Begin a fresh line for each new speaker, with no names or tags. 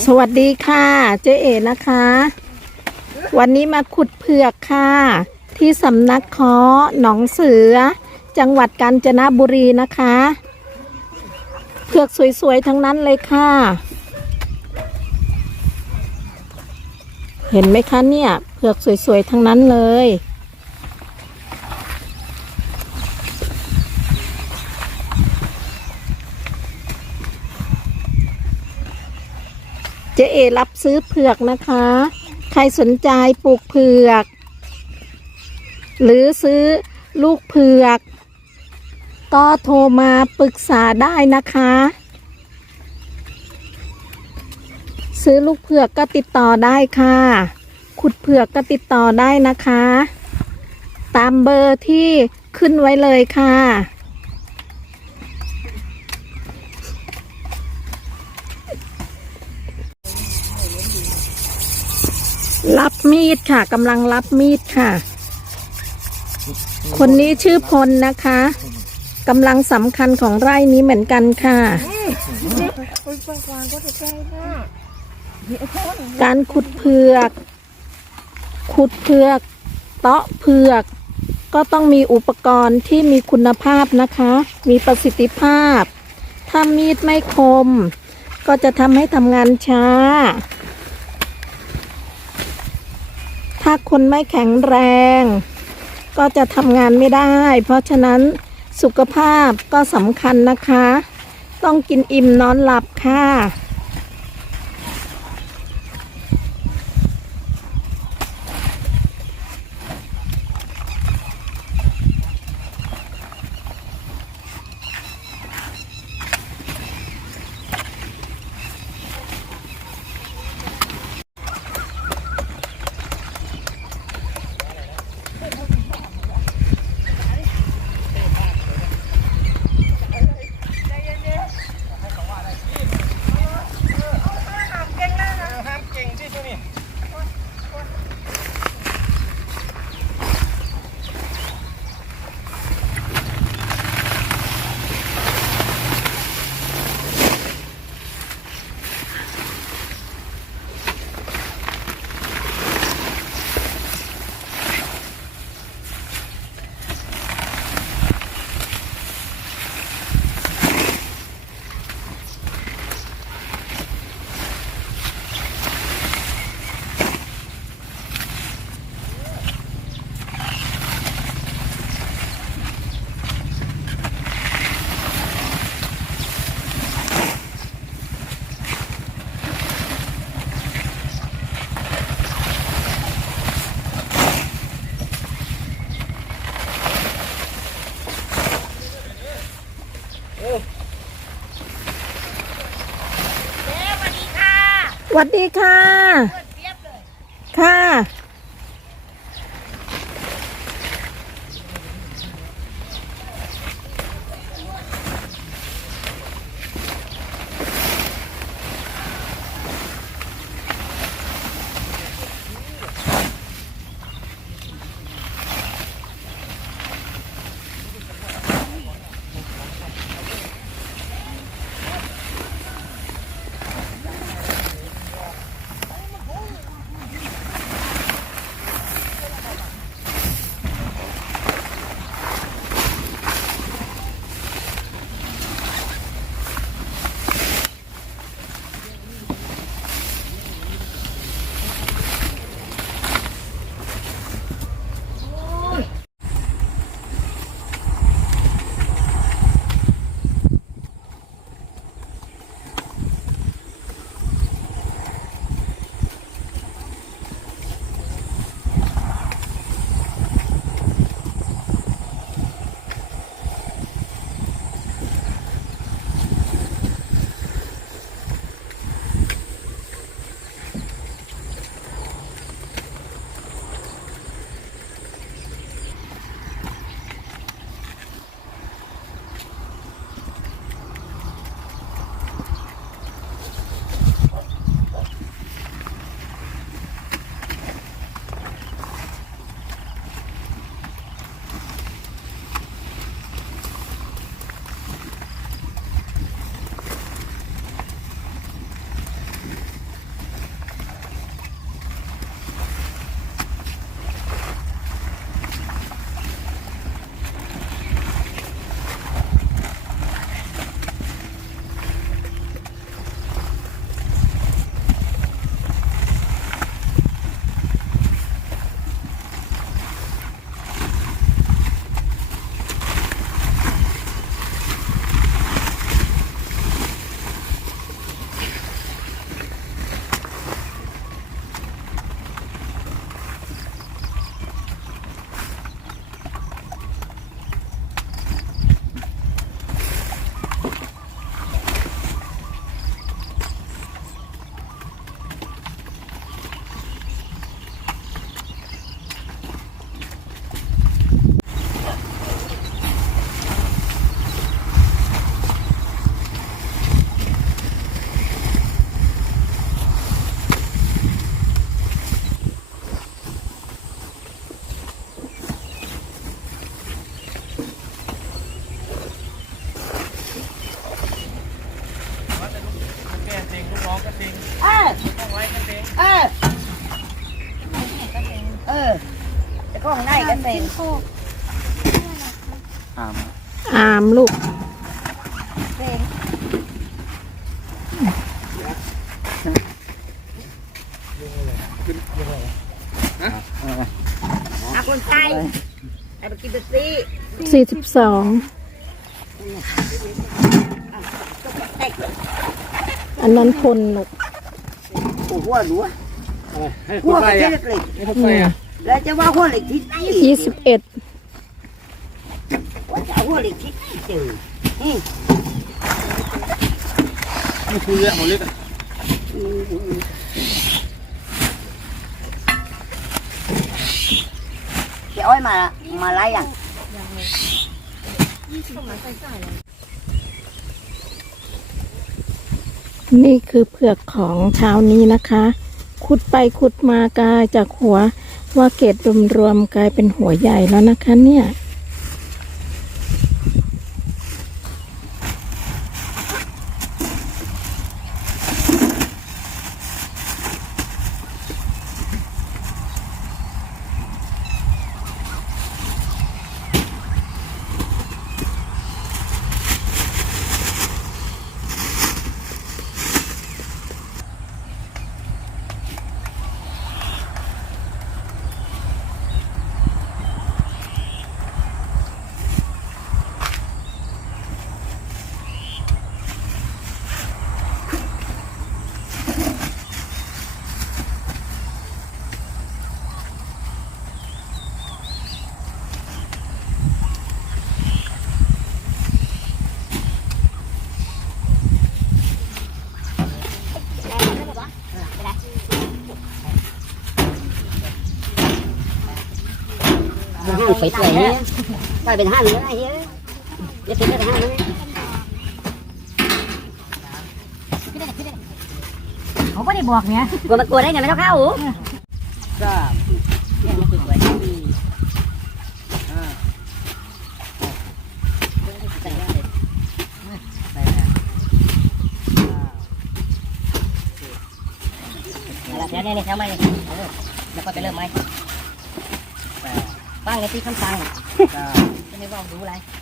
สวัสดีค่ะเจ๊เอ๋นะคะ วันนี้มาขุดเผือกค่ะ ที่สำนักเคาะหนองเสือ จังหวัดกาญจนบุรีนะคะ เผือกสวยๆทั้งนั้นเลยค่ะ เห็นไหมคะเนี่ย เผือกสวยๆทั้งนั้นเลย เจ๊เอรับซื้อเผือกนะคะ ใครสนใจปลูกเผือก หรือซื้อลูกเผือก ก็โทรมาปรึกษาได้นะคะ ซื้อลูกเผือกก็ติดต่อได้ค่ะ ขุดเผือกก็ติดต่อได้นะคะ ตามเบอร์ที่ขึ้นไว้เลยค่ะ รับมีดค่ะกำลังรับมีดค่ะ คนนี้ชื่อพลนะคะกำลังสำคัญของไร่นี้เหมือนกันค่ะ การขุดเผือก ขุดเผือกเตาะเผือก ก็ต้องมีอุปกรณ์ที่มีคุณภาพนะคะ มีประสิทธิภาพ ถ้ามีดไม่คม ก็จะทำให้ทำงานช้า ถ้าคนไม่แข็งแรง ก็จะทำงานไม่ได้ เพราะฉะนั้นสุขภาพก็สำคัญนะคะ ต้องกินอิ่มนอนหลับค่ะ
ห้ามเก่งที่ตัวนี้
ส วัสดีค่ะ ค่ะ
องได้กันเต็ม
อ่า
อามลูก
เพลงอาคนไทยไอ้ไปกินเบสซี่
สี่สิบสองอันนั้นคนลูก
หัวหัว
ให้
หัว
ไป
ไป
อะ
เล็ก
ให้เขาไปอะ
ๆ แล้วจะว่าหัวเหล็กที่ไหน
ยี่สิบเอ็ด
ว่าจะเอาหัวเหล็กที่ไหนเจอนี่
นี่คือเรื่องหมดเลยอะ
เดี๋ยวอ้อยมา มาไล่ยัง
นี่คือเผือกของเช้านี้นะคะ ขุดไปขุดมากลายจากหัว ว่าเกตรวมๆกลายเป็นหัวใหญ่แล้วนะคะเนี่ย
ห้างไปเลยเนี่ยกลายเป็นห้างเลยไอ้เฮ้ยจะเป็นห้างเลยเขาไม่ได้บอกเนี่ยกลัวมันกลัวได้ไงไม่ต้องเข้าหู
สาม
เนี่ยมันเป็นไว้ที่
ห้า
ใส่ได้เลย
แปด
แล้วเดี๋ยวเนี่ยเนี่ยทำไมเอาเลยแล้วก็ไปเริ่มไหม
แปด
ฟังในที่คำสั่ง
เก้า
จะไม่บอกดูอะไร
ส